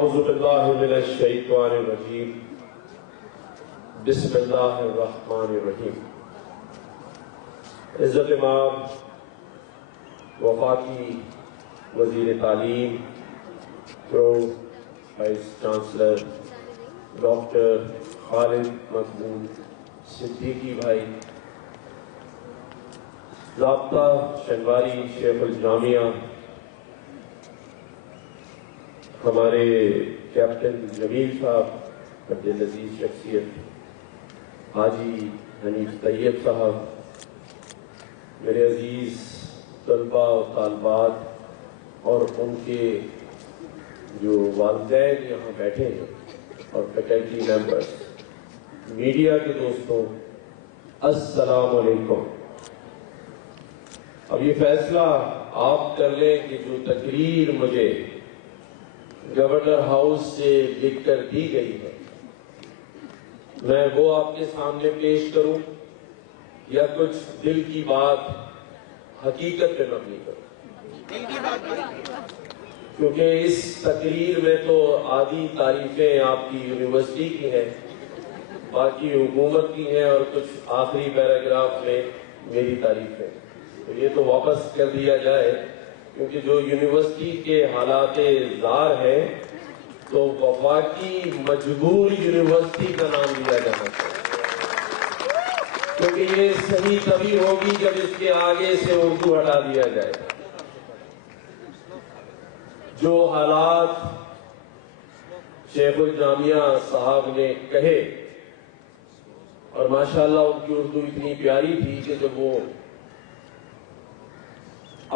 اعوذ باللہ من الشیطان الرجیم بسم اللہ الرحمن الرحیم. عزت مآب وفاقی وزیر تعلیم پرو وائس چانسلر ڈاکٹر خالد مقبول صدیقی بھائی، ضابطہ شنواری شیخ الجامعہ ہمارے کیپٹن جمیل صاحب، عبدالعزیز شخصیت، حاجی حنیف طیب صاحب، میرے عزیز طلباء و طالبات اور ان کے جو والدین یہاں بیٹھے ہیں اور فیکلٹی ممبرز، میڈیا کے دوستوں، السلام علیکم. اب یہ فیصلہ آپ کر لیں کہ جو تقریر مجھے گورنر ہاؤس سے لکھ کر دی گئی ہے میں وہ آپ کے سامنے پیش کروں یا کچھ دل کی بات حقیقت پہ مبنی کروں، کیونکہ اس تقریر میں تو آدھی تعریفیں آپ کی یونیورسٹی کی ہیں، باقی حکومت کی ہیں اور کچھ آخری پیراگراف میں میری تعریفیں. تو یہ تو واپس کر دیا جائے، کیونکہ جو یونیورسٹی کے حالات زار ہیں تو وفاقی مجبور یونیورسٹی کا نام لیا جانا چاہیے، کیونکہ یہ صحیح تبھی ہوگی جب اس کے آگے سے اردو ہٹا دیا جائے. جو حالات شیخ الجامعہ صاحب نے کہے، اور ماشاءاللہ ان کی اردو اتنی پیاری تھی کہ جب وہ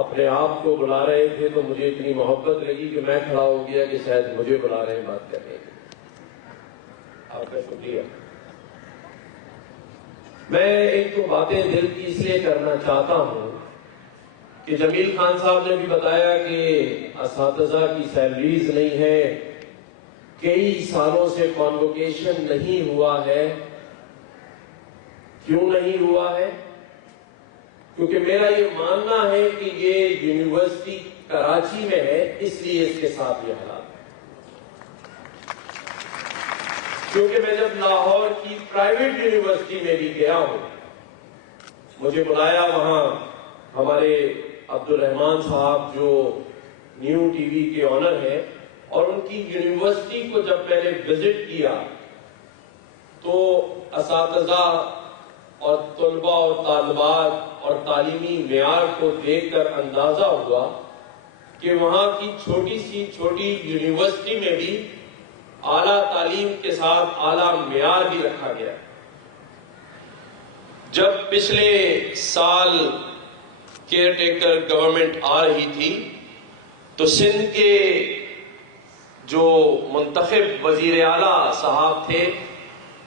اپنے آپ کو بلا رہے تھے تو مجھے اتنی محبت لگی کہ میں کھڑا ہو گیا کہ شاید مجھے بلا رہے ہیں بات کرنے کے. آپ کا شکریہ. میں ایک تو باتیں دل کی اس لیے کرنا چاہتا ہوں کہ جمیل خان صاحب نے بھی بتایا کہ اساتذہ کی سیلریز نہیں ہے، کئی سالوں سے کانوکیشن نہیں ہوا ہے. کیوں نہیں ہوا ہے؟ کیونکہ میرا یہ ماننا ہے کہ یہ یونیورسٹی کراچی میں ہے، اس لیے اس کے ساتھ یہ حالات ہے. کیونکہ میں جب لاہور کی پرائیویٹ یونیورسٹی میں بھی گیا ہوں، مجھے بلایا وہاں ہمارے عبدالرحمان صاحب جو نیو ٹی وی کے آنر ہیں، اور ان کی یونیورسٹی کو جب میں نے وزٹ کیا تو اساتذہ اور طلباء اور طالبات اور تعلیمی معیار کو دیکھ کر اندازہ ہوا کہ وہاں کی چھوٹی سی چھوٹی یونیورسٹی میں بھی اعلیٰ تعلیم کے ساتھ اعلیٰ معیار بھی رکھا گیا. جب پچھلے سال کیئر ٹیکر گورنمنٹ آ رہی تھی تو سندھ کے جو منتخب وزیر اعلیٰ صاحب تھے،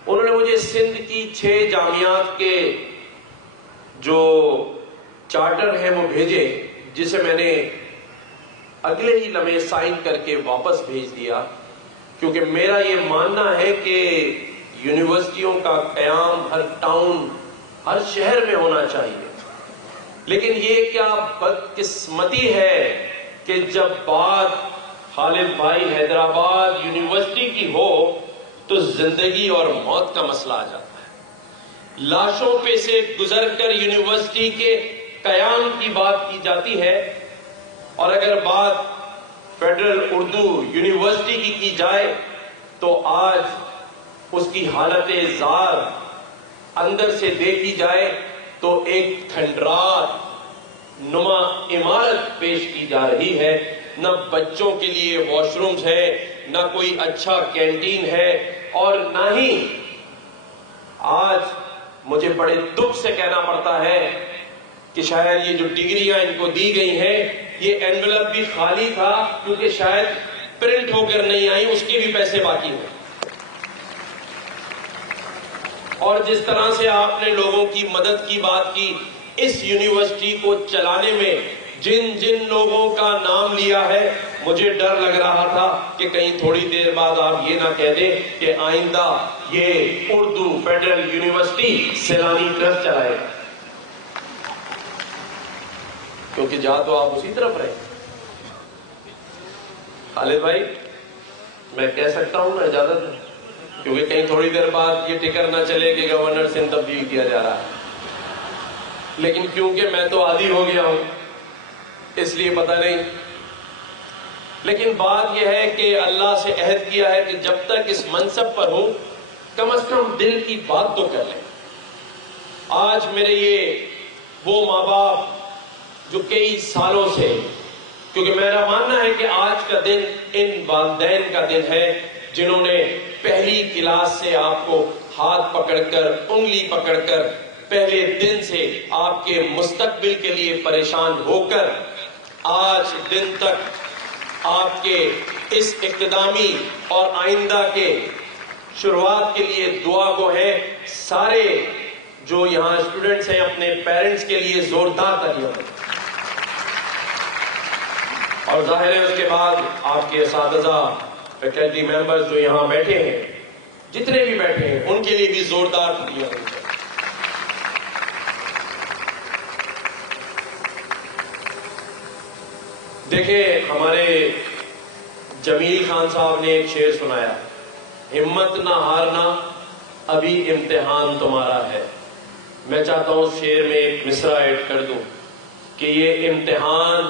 انہوں نے مجھے سندھ کی 6 جامعات کے جو چارٹر ہیں وہ بھیجے، جسے میں نے اگلے ہی لمحے سائن کر کے واپس بھیج دیا، کیونکہ میرا یہ ماننا ہے کہ یونیورسٹیوں کا قیام ہر ٹاؤن، ہر شہر میں ہونا چاہیے. لیکن یہ کیا بدقسمتی ہے کہ جب بات خالد بھائی حیدرآباد یونیورسٹی کی ہو تو زندگی اور موت کا مسئلہ آ جاتا ہے. لاشوں پہ سے گزر کر یونیورسٹی کے قیام کی بات کی جاتی ہے، اور اگر بات فیڈرل اردو یونیورسٹی کی جائے تو آج اس کی حالت زار اندر سے دیکھی جائے تو ایک کھنڈرات نما عمارت پیش کی جا رہی ہے. نہ بچوں کے لیے واش رومز ہے، نہ کوئی اچھا کینٹین ہے، اور نہ ہی آج مجھے بڑے دکھ سے کہنا پڑتا ہے کہ شاید یہ جو ڈگریاں ان کو دی گئی ہیں، یہ انویلپ بھی خالی تھا، کیونکہ شاید پرنٹ ہو کر نہیں آئی، اس کے بھی پیسے باقی ہیں. اور جس طرح سے آپ نے لوگوں کی مدد کی بات کی، اس یونیورسٹی کو چلانے میں جن جن لوگوں کا نام لیا ہے، مجھے ڈر لگ رہا تھا کہ کہیں تھوڑی دیر بعد آپ یہ نہ کہہ دیں کہ آئندہ یہ Urdu federal university Saylani trust چلائے، کیونکہ جا تو آپ اسی طرف رہے. خالد بھائی، میں کہہ سکتا ہوں نا، اجازت ہے؟ کیونکہ کہیں تھوڑی دیر بعد یہ ٹکر نہ چلے کہ گورنر سندھ تبدیل کیا جا رہا ہے، لیکن کیونکہ میں تو عادی ہو گیا ہوں اس لیے پتہ نہیں. لیکن بات یہ ہے کہ اللہ سے عہد کیا ہے کہ جب تک اس منصب پر ہوں کم از کم دل کی بات تو کر لیں. آج میرے یہ وہ ماں باپ جو کئی سالوں سے، کیونکہ میرا ماننا ہے کہ آج کا دن ان والدین کا دن ہے جنہوں نے پہلی کلاس سے آپ کو ہاتھ پکڑ کر، انگلی پکڑ کر، پہلے دن سے آپ کے مستقبل کے لیے پریشان ہو کر آج دن تک آپ کے اس اقتدامی اور آئندہ کے شروعات کے لیے دعا گو ہیں. سارے جو یہاں اسٹوڈنٹس ہیں اپنے پیرنٹس کے لیے زوردار تالیاں بجائیں. اور ظاہر ہے اس کے بعد آپ کے اساتذہ، فیکلٹی ممبرز جو یہاں بیٹھے ہیں، جتنے بھی بیٹھے ہیں، ان کے لیے بھی زوردار تالیاں بجائیں. دیکھیں، ہمارے جمیل خان صاحب نے ایک شعر سنایا، ہمت نہ ہارنا ابھی امتحان تمہارا ہے. میں چاہتا ہوں اس شعر میں ایک مصرع ایڈ کر دوں کہ یہ امتحان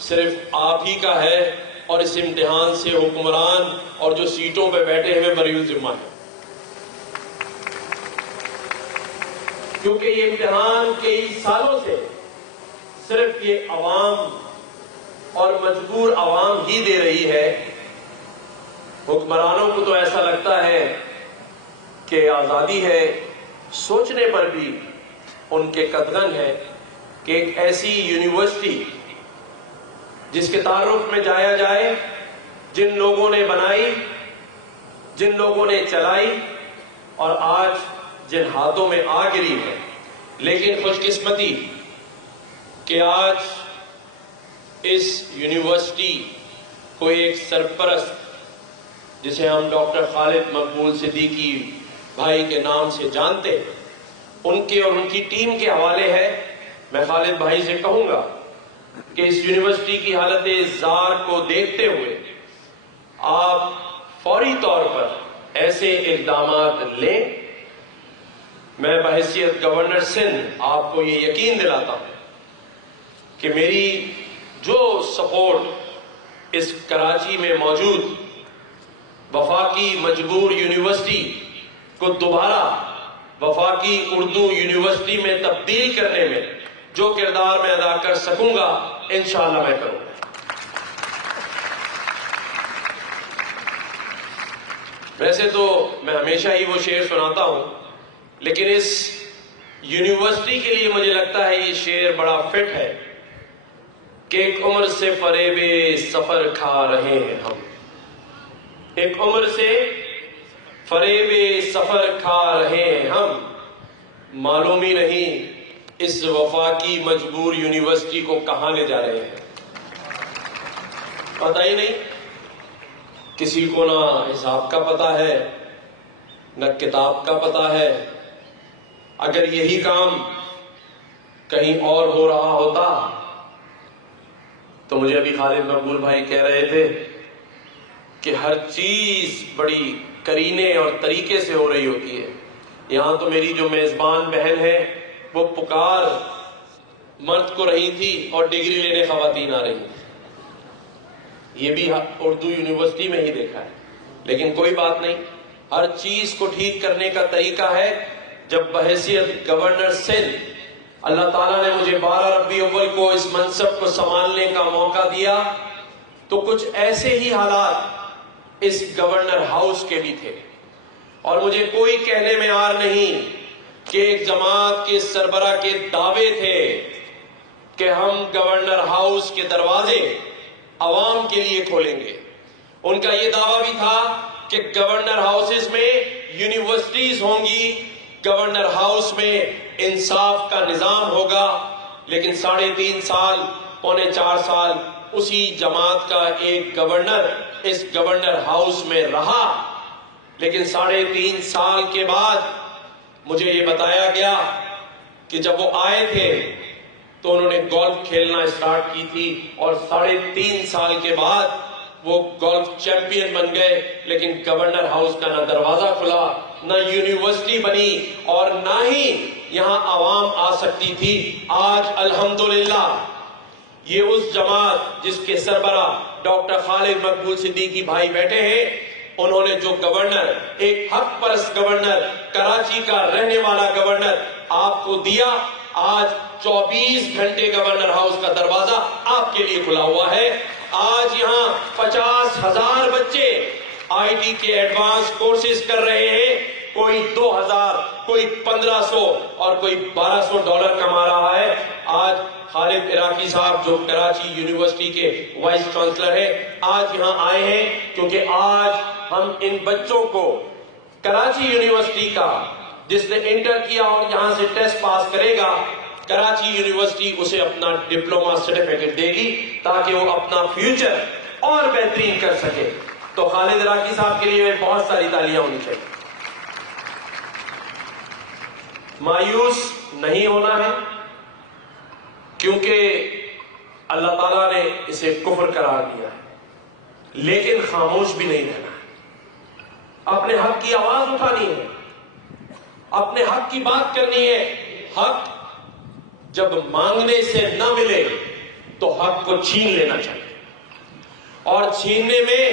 صرف آپ ہی کا ہے، اور اس امتحان سے حکمران اور جو سیٹوں پہ بیٹھے ہوئے بری الذمہ ہیں. کیونکہ یہ امتحان کئی سالوں سے صرف یہ عوام اور مجبور عوام ہی دے رہی ہے. حکمرانوں کو تو ایسا لگتا ہے کہ آزادی ہے، سوچنے پر بھی ان کے قدغن ہے کہ ایک ایسی یونیورسٹی جس کے تعارف میں جایا جائے، جن لوگوں نے بنائی، جن لوگوں نے چلائی، اور آج جن ہاتھوں میں آ گری ہے. لیکن خوش قسمتی کہ آج اس یونیورسٹی کو ایک سرپرست جسے ہم ڈاکٹر خالد مقبول صدیقی بھائی کے نام سے جانتے، ان کے اور ان کی ٹیم کے حوالے ہے. میں خالد بھائی سے کہوں گا کہ اس یونیورسٹی کی حالت زار کو دیکھتے ہوئے آپ فوری طور پر ایسے اقدامات لیں. میں بحیثیت گورنر سندھ آپ کو یہ یقین دلاتا ہوں کہ میری جو سپورٹ اس کراچی میں موجود وفاقی مجبور یونیورسٹی کو دوبارہ وفاقی اردو یونیورسٹی میں تبدیل کرنے میں جو کردار میں ادا کر سکوں گا انشاءاللہ میں کروں گا. ویسے تو میں ہمیشہ ہی وہ شعر سناتا ہوں، لیکن اس یونیورسٹی کے لیے مجھے لگتا ہے یہ شعر بڑا فٹ ہے کہ ایک عمر سے فریب سفر کھا رہے ہیں ہم. ایک عمر سے فریب سفر کھا رہے ہیں ہم، معلوم ہی نہیں اس وفاقی مجبور یونیورسٹی کو کہاں لے جا رہے ہیں. پتہ ہی نہیں، کسی کو نہ حساب کا پتہ ہے، نہ کتاب کا پتہ ہے. اگر یہی کام کہیں اور ہو رہا ہوتا تو مجھے ابھی خالد مقبول بھائی کہہ رہے تھے کہ ہر چیز بڑی کرینے اور طریقے سے ہو رہی ہوتی ہے. یہاں تو میری جو میزبان بہن ہے وہ پکار مرد کو رہی تھی اور ڈگری لینے خواتین آ رہی تھی. یہ بھی اردو یونیورسٹی میں ہی دیکھا ہے. لیکن کوئی بات نہیں، ہر چیز کو ٹھیک کرنے کا طریقہ ہے. جب بحیثیت گورنر سندھ اللہ تعالیٰ نے مجھے 12 ربیع الاول کو اس منصب کو سنبھالنے کا موقع دیا تو کچھ ایسے ہی حالات اس گورنر ہاؤس کے بھی تھے، اور مجھے کوئی کہنے میں آر نہیں کہ ایک جماعت کے سربراہ کے دعوے تھے کہ ہم گورنر ہاؤس کے دروازے عوام کے لیے کھولیں گے. ان کا یہ دعویٰ بھی تھا کہ گورنر ہاؤسز میں یونیورسٹیز ہوں گی، گورنر ہاؤس میں انصاف کا نظام ہوگا. لیکن 3.5 سال، پونے 4 سال اسی جماعت کا ایک گورنر اس گورنر ہاؤس میں رہا. لیکن 3.5 سال کے بعد مجھے یہ بتایا گیا کہ جب وہ آئے تھے تو انہوں نے گولف کھیلنا اسٹارٹ کی تھی، اور 3.5 سال کے بعد وہ گولف چیمپئن بن گئے، لیکن گورنر ہاؤس کا نہ دروازہ کھلا، نہ یونیورسٹی بنی، اور نہ ہی یہاں عوام آ سکتی تھی۔ آج الحمدللہ یہ اس جماعت جس کے سربراہ ڈاکٹر خالد مقبول صدیقی بھائی بیٹھے ہیں، انہوں نے جو گورنر، ایک حق پرست گورنر، کراچی کا رہنے والا گورنر آپ کو دیا، آج 24 گھنٹے گورنر ہاؤس کا دروازہ آپ کے لیے کھلا ہوا ہے۔ آج یہاں 50,000 بچے آئی ٹی کے ایڈوانس کورسز کر رہے ہیں، کوئی 2,000، کوئی 1,500 اور کوئی 1,200 ڈالر کما رہا ہے۔ آج خالد عراقی صاحب جو کراچی یونیورسٹی کے وائس چانسلر ہیں، آج یہاں آئے ہیں کیونکہ آج ہم ان بچوں کو کراچی یونیورسٹی کا، جس نے انٹر کیا اور یہاں سے ٹیسٹ پاس کرے گا، کراچی یونیورسٹی اسے اپنا ڈپلوما سرٹیفکیٹ دے گی تاکہ وہ اپنا فیوچر اور بہترین کر سکے۔ تو خالد عراقی صاحب کے لیے بہت ساری تالیاں ہونی چاہیے۔ مایوس نہیں ہونا ہے، کیونکہ اللہ تعالیٰ نے اسے کفر قرار دیا ہے، لیکن خاموش بھی نہیں رہنا ہے، اپنے حق کی آواز اٹھانی ہے، اپنے حق کی بات کرنی ہے۔ حق جب مانگنے سے نہ ملے تو حق کو چھین لینا چاہیے، اور چھیننے میں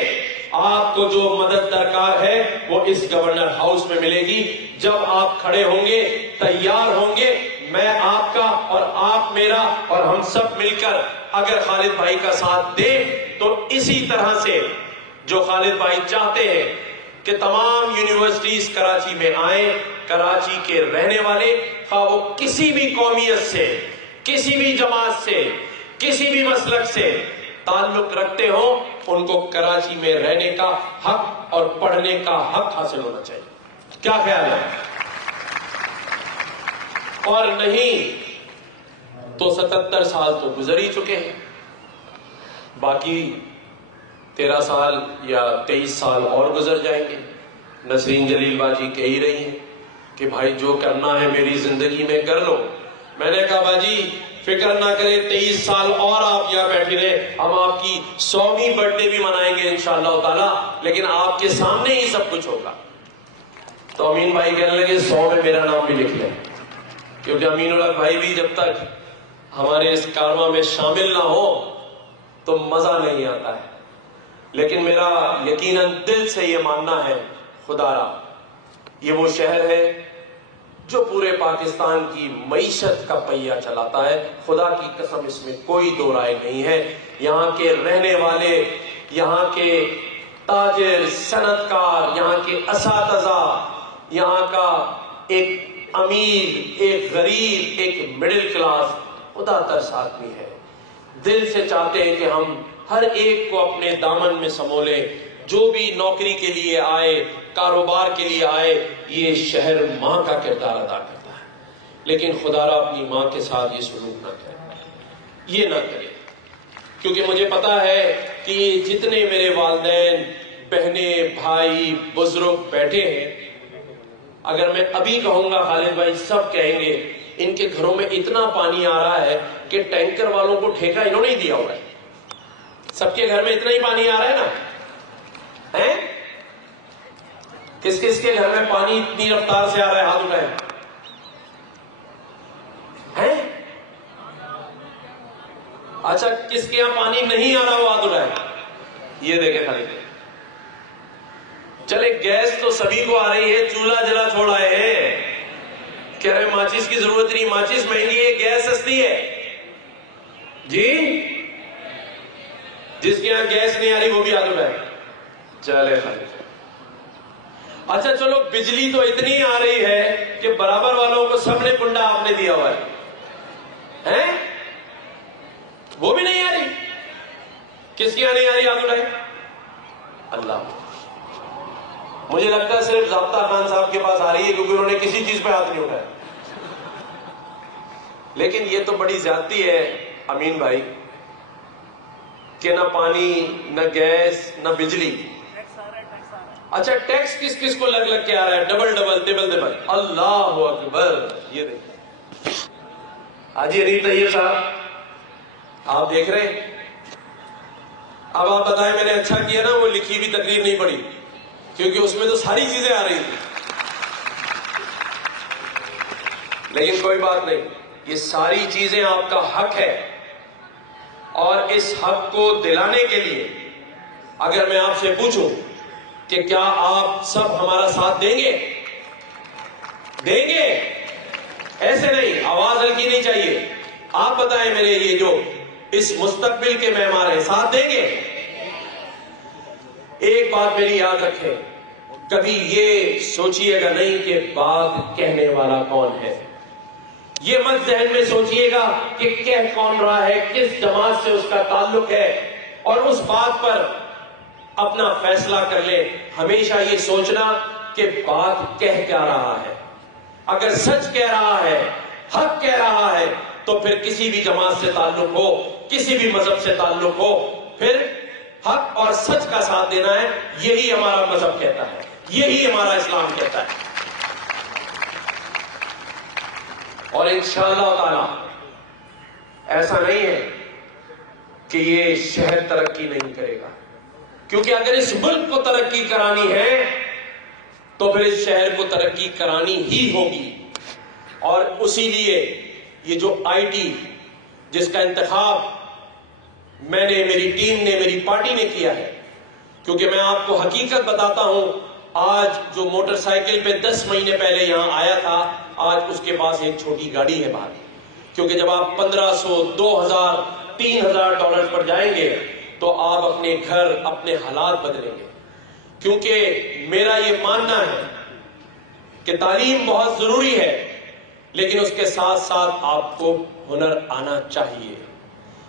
آپ کو جو مدد درکار ہے وہ اس گورنر ہاؤس میں ملے گی۔ جب آپ کھڑے ہوں گے، تیار ہوں گے، میں آپ کا اور آپ میرا اور ہم سب مل کر اگر خالد بھائی کا ساتھ دیں تو اسی طرح سے جو خالد بھائی چاہتے ہیں کہ تمام یونیورسٹیز کراچی میں آئیں، کراچی کے رہنے والے، خواہ وہ کسی بھی قومیت سے، کسی بھی جماعت سے، کسی بھی مسلک سے تعلق رکھتے ہوں، ان کو کراچی میں رہنے کا حق اور پڑھنے کا حق حاصل ہونا چاہیے۔ کیا خیال ہے؟ اور نہیں تو 77 سال تو گزر ہی چکے ہیں، باقی 13 سال یا 23 سال اور گزر جائیں گے۔ نسرین جلیل باجی کہہ ہی رہی ہیں کہ بھائی جو کرنا ہے میری زندگی میں کر لو۔ میں نے کہا باجی فکر نہ کرے، 23 سال اور آپ یہاں بیٹھے رہے، ہم آپ کی 100ویں برتھ ڈے بھی منائیں گے انشاءاللہ تعالی، لیکن آپ کے سامنے ہی سب کچھ ہوگا۔ تو امین بھائی کہنے لگے 100 میں میرا نام بھی لکھ لیں، کیونکہ امین الحق بھائی بھی جب تک ہمارے اس کارواں میں شامل نہ ہو تو مزہ نہیں آتا ہے۔ لیکن میرا یقیناً دل سے یہ ماننا ہے، خدا را یہ وہ شہر ہے جو پورے پاکستان کی معیشت کا پہیہ چلاتا ہے، خدا کی قسم اس میں کوئی دو رائے نہیں ہے۔ یہاں کے رہنے والے، یہاں کے تاجر، صنعت کار، یہاں کے اساتذہ، یہاں کا ایک امیر، ایک غریب، ایک مڈل کلاس خدا ترس آدمی ہے، دل سے چاہتے ہیں کہ ہم ہر ایک کو اپنے دامن میں سمولیں۔ جو بھی نوکری کے لیے آئے، کاروبار کے لیے آئے، یہ شہر ماں کا کردار ادا کرتا ہے، لیکن خدا را اپنی ماں کے ساتھ یہ سلوک نہ کرے، یہ نہ کرے، کیونکہ مجھے پتا ہے کہ یہ جتنے میرے والدین، بہنیں، بھائی، بزرگ بیٹھے ہیں، اگر میں ابھی کہوں گا خالد بھائی سب کہیں گے ان کے گھروں میں اتنا پانی آ رہا ہے کہ ٹینکر والوں کو ٹھیکہ انہوں نے ہی دیا ہوا ہے۔ سب کے گھر میں اتنا ہی پانی آ رہا ہے نا؟ کس کس کے گھر میں پانی اتنی رفتار سے آ رہا ہے؟ ہاتھ اٹھائیں۔ اچھا، کس کے یہاں پانی نہیں آ رہا وہ ہاتھ اٹھائیں۔ یہ دیکھیں خالد، چلے گیس تو سبھی کو آ رہی ہے، چولہا جلا چھوڑ آئے ہیں، کہہ رہے ماچس کی ضرورت نہیں، ماچس مہنگی ہے، گیس سستی ہے۔ جی جس کے یہاں گیس نہیں آ رہی وہ بھی ہاتھ اٹھائے۔ چلے خالد، اچھا چلو بجلی تو اتنی آ رہی ہے کہ برابر والوں کو سب نے کنڈا آپ نے دیا ہوا ہے، وہ بھی نہیں آ رہی، کس کی یہاں نہیں آ رہی ہاتھ اٹھائے۔ اللہ، مجھے لگتا ہے صرف ضابطہ خان صاحب کے پاس آ رہی ہے کیونکہ انہوں نے کسی چیز پہ ہاتھ نہیں اٹھایا۔ لیکن یہ تو بڑی زیادتی ہے امین بھائی کہ نہ پانی، نہ گیس، نہ بجلی۔ اچھا ٹیکس کس کس کو لگ کے آ رہا ہے؟ Double double, table table. اللہ اکبر، یہ دیکھیں حاجی انیل طیب صاحب، آپ دیکھ رہے ہیں اب آپ بتائیں میں نے اچھا کیا نا وہ لکھی ہوئی تقریر نہیں پڑھی، کیونکہ اس میں تو ساری چیزیں آ رہی تھی. لیکن کوئی بات نہیں، یہ ساری چیزیں آپ کا حق ہے، اور اس حق کو دلانے کے لیے اگر میں آپ سے پوچھوں کہ کیا آپ سب ہمارا ساتھ دیں گے؟ دیں گے؟ ایسے نہیں، آواز ہلکی نہیں چاہیے. آپ بتائیں میرے یہ جو اس مستقبل کے معمار ہیں، ساتھ دیں گے؟ ایک بات میری یاد رکھیں، کبھی یہ سوچئے گا نہیں کہ بات کہنے والا کون ہے. یہ مت ذہن میں سوچئے گا کہ کہہ کون رہا ہے، کس جماعت سے اس کا تعلق ہے، اور اس بات پر اپنا فیصلہ کر لیں. ہمیشہ یہ سوچنا کہ بات کہہ کیا رہا ہے. اگر سچ کہہ رہا ہے، حق کہہ رہا ہے، تو پھر کسی بھی جماعت سے تعلق ہو، کسی بھی مذہب سے تعلق ہو، پھر حق اور سچ کا ساتھ دینا ہے. یہی ہمارا مذہب کہتا ہے، یہی ہمارا اسلام کہتا ہے. اور انشاءاللہ تعالی ایسا نہیں ہے کہ یہ شہر ترقی نہیں کرے گا، کیونکہ اگر اس ملک کو ترقی کرانی ہے تو پھر اس شہر کو ترقی کرانی ہی ہوگی. اور اسی لیے یہ جو آئی ٹی جس کا انتخاب میں نے، میری ٹیم نے، میری پارٹی نے کیا ہے، کیونکہ میں آپ کو حقیقت بتاتا ہوں، آج جو موٹر سائیکل پہ 10 مہینے پہلے یہاں آیا تھا، آج اس کے پاس ایک چھوٹی گاڑی ہے باہر. کیونکہ جب آپ 1500، 2000، 3000 ڈالر پر جائیں گے تو آپ اپنے گھر، اپنے حالات بدلیں گے. کیونکہ میرا یہ ماننا ہے کہ تعلیم بہت ضروری ہے، لیکن اس کے ساتھ ساتھ آپ کو ہنر آنا چاہیے.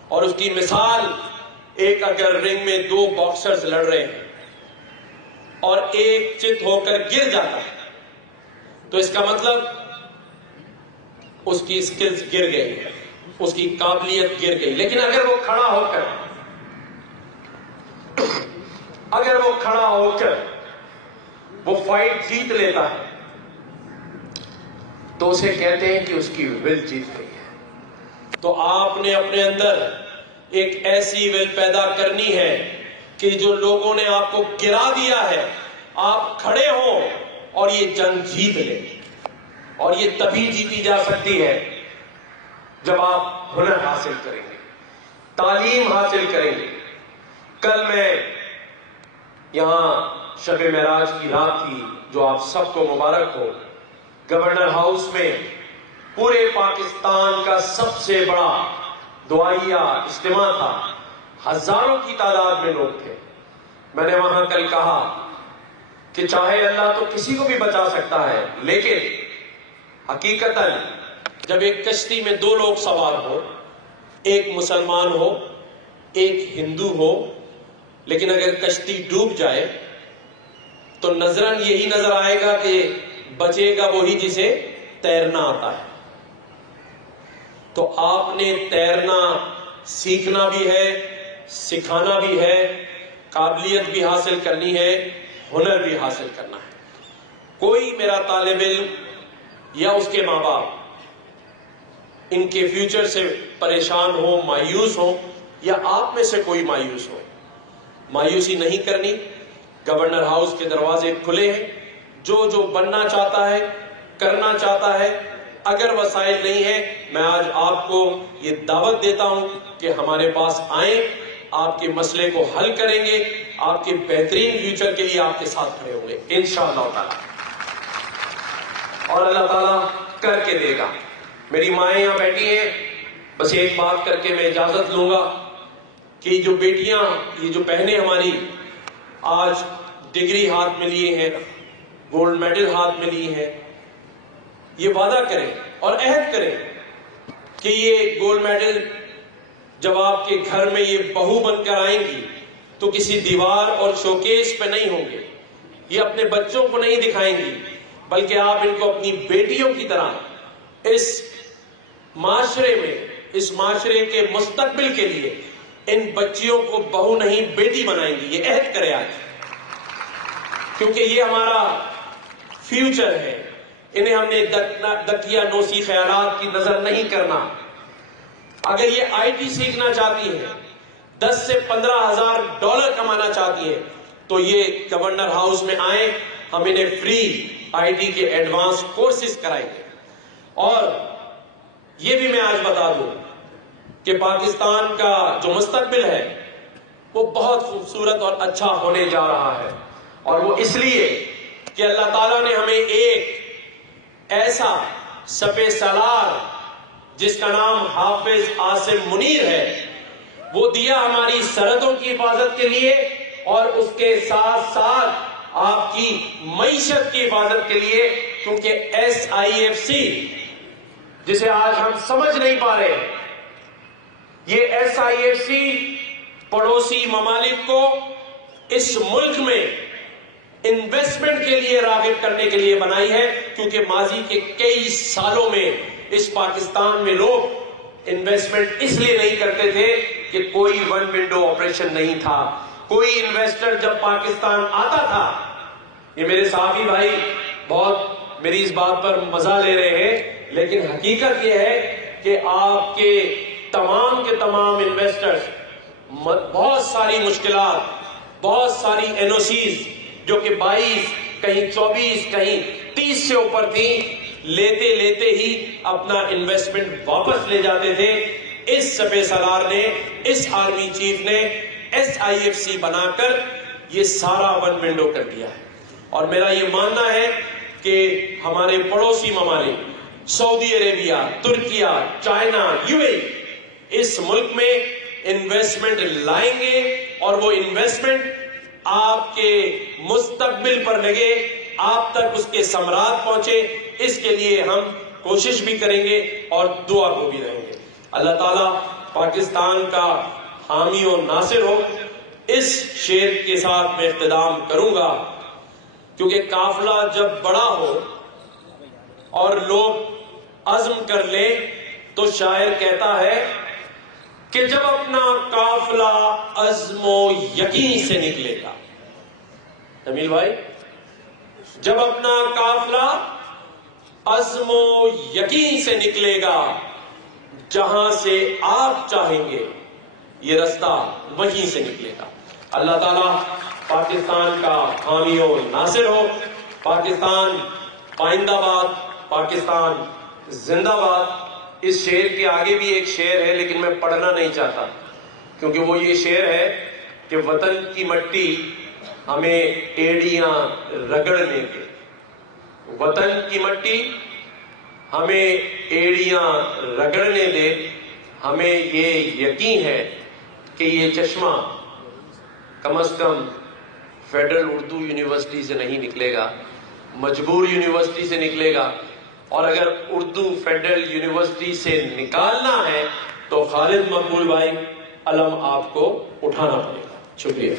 اور اس کی مثال، ایک اگر رنگ میں 2 باکسرز لڑ رہے ہیں اور ایک چت ہو کر گر جاتا ہے تو اس کا مطلب اس کی سکلز گر گئی، اس کی قابلیت گر گئی. لیکن اگر وہ کھڑا ہو کر وہ فائٹ جیت لیتا ہے تو اسے کہتے ہیں کہ اس کی ول جیت گئی ہے. تو آپ نے اپنے اندر ایک ایسی ول پیدا کرنی ہے کہ جو لوگوں نے آپ کو گرا دیا ہے، آپ کھڑے ہوں اور یہ جنگ جیت لیں. اور یہ تبھی جیتی جا سکتی ہے جب آپ ہنر حاصل کریں گے، تعلیم حاصل کریں گے. کل میں یہاں شب معراج کی رات تھی، جو آپ سب کو مبارک ہو. گورنر ہاؤس میں پورے پاکستان کا سب سے بڑا دعائیہ اجتماع تھا، ہزاروں کی تعداد میں لوگ تھے. میں نے وہاں کل کہا کہ چاہے اللہ تو کسی کو بھی بچا سکتا ہے، لیکن حقیقتاً جب ایک کشتی میں 2 لوگ سوار ہو، ایک مسلمان ہو، ایک ہندو ہو، لیکن اگر کشتی ڈوب جائے تو نظراً یہی نظر آئے گا کہ بچے گا وہی جسے تیرنا آتا ہے. تو آپ نے تیرنا سیکھنا بھی ہے، سکھانا بھی ہے، قابلیت بھی حاصل کرنی ہے، ہنر بھی حاصل کرنا ہے. کوئی میرا طالب علم یا اس کے ماں باپ ان کے فیوچر سے پریشان ہو، مایوس ہو، یا آپ میں سے کوئی مایوس ہو، مایوسی نہیں کرنی. گورنر ہاؤس کے دروازے کھلے ہیں. جو بننا چاہتا ہے، کرنا چاہتا ہے، اگر وسائل نہیں ہے، میں آج آپ کو یہ دعوت دیتا ہوں کہ ہمارے پاس آئیں، آپ کے مسئلے کو حل کریں گے، آپ کے بہترین فیوچر کے لیے آپ کے ساتھ کھڑے ہوں گے انشاءاللہ تعالی. اور اللہ تعالیٰ کر کے دے گا. میری مائیں یہاں بیٹھی ہیں، بس ایک بات کر کے میں اجازت لوں گا کہ جو بیٹیاں، یہ جو بہنیں ہماری آج ڈگری ہاتھ میں لیے ہیں، گولڈ میڈل ہاتھ میں لیے ہیں، یہ وعدہ کریں اور عہد کریں کہ یہ گولڈ میڈل جب آپ کے گھر میں یہ بہو بن کر آئیں گی تو کسی دیوار اور شوکیس پہ نہیں ہوں گے، یہ اپنے بچوں کو نہیں دکھائیں گی، بلکہ آپ ان کو اپنی بیٹیوں کی طرح اس معاشرے میں، اس معاشرے کے مستقبل کے لیے ان بچیوں کو بہو نہیں بیٹی بنائیں گی. یہ عہد کرے آج، کیونکہ یہ ہمارا فیوچر ہے. انہیں ہم نے دکیا نوسی خیالات کی نظر نہیں کرنا. اگر یہ آئی ٹی سیکھنا چاہتی ہیں، 10 سے 15,000 ڈالر کمانا چاہتی ہیں تو یہ گورنر ہاؤس میں آئیں، ہم انہیں فری آئی ٹی کے ایڈوانس کورسز کرائیں گے۔ اور یہ بھی میں آج بتا دوں کہ پاکستان کا جو مستقبل ہے وہ بہت خوبصورت اور اچھا ہونے جا رہا ہے، اور وہ اس لیے کہ اللہ تعالیٰ نے ہمیں ایک ایسا سپہ سالار جس کا نام حافظ عاصم منیر ہے وہ دیا ہماری سرحدوں کی حفاظت کے لیے، اور اس کے ساتھ ساتھ آپ کی معیشت کی حفاظت کے لیے، کیونکہ SIFC جسے آج ہم سمجھ نہیں پا رہے، یہ SIFC پڑوسی ممالک کو اس ملک میں انویسٹمنٹ کے لیے راغب کرنے کے لیے بنائی ہے، کیونکہ ماضی کے کئی سالوں میں اس پاکستان میں لوگ انویسٹمنٹ اس لیے نہیں کرتے تھے کہ کوئی ون ونڈو آپریشن نہیں تھا، کوئی انویسٹر جب پاکستان آتا تھا، یہ میرے صحافی بھائی بہت میری اس بات پر مزہ لے رہے ہیں، لیکن حقیقت یہ ہے کہ آپ کے تمام انویسٹرز بہت ساری مشکلات، بہت ساری NOCs جو کہ 22 کہیں 24 کہیں 30 سے اوپر تھیں، لیتے ہی اپنا انویسٹمنٹ واپس لے جاتے تھے۔ اس سپہ سالار نے، اس آرمی چیف نے SIFC بنا کر یہ سارا ون ونڈو کر دیا ہے، اور میرا یہ ماننا ہے کہ ہمارے پڑوسی ممالک سعودی عربیہ، ترکیہ، چائنا، UAE اس ملک میں انویسٹمنٹ لائیں گے، اور وہ انویسٹمنٹ آپ کے مستقبل پر لگے، آپ تک اس کے ثمرات پہنچے، اس کے لیے ہم کوشش بھی کریں گے اور دعا کو بھی رہیں گے۔ اللہ تعالیٰ پاکستان کا حامی و ناصر ہو۔ اس شعر کے ساتھ میں اختتام کروں گا، کیونکہ قافلہ جب بڑا ہو اور لوگ عزم کر لیں تو شاعر کہتا ہے کہ جب اپنا قافلہ عزم و یقین سے نکلے گا، جمیل بھائی، جب اپنا قافلہ عزم و یقین سے نکلے گا، جہاں سے آپ چاہیں گے یہ رستہ وہیں سے نکلے گا۔ اللہ تعالیٰ پاکستان کا حامی و ناصر ہو۔ پاکستان پائندہ باد، پاکستان زندہ باد۔ اس شعر کے آگے بھی ایک شعر ہے لیکن میں پڑھنا نہیں چاہتا، کیونکہ وہ یہ شعر ہے کہ وطن کی مٹی ہمیں ایڑیاں رگڑنے دے، وطن کی مٹی ہمیں ایڑیاں رگڑنے دے، ہمیں یہ یقین ہے کہ یہ چشمہ کم از کم فیڈرل اردو یونیورسٹی سے نہیں نکلے گا، مجبور یونیورسٹی سے نکلے گا، اور اگر اردو فیڈرل یونیورسٹی سے نکالنا ہے تو خالد مقبول بھائی علم آپ کو اٹھانا پڑے گا۔ شکریہ۔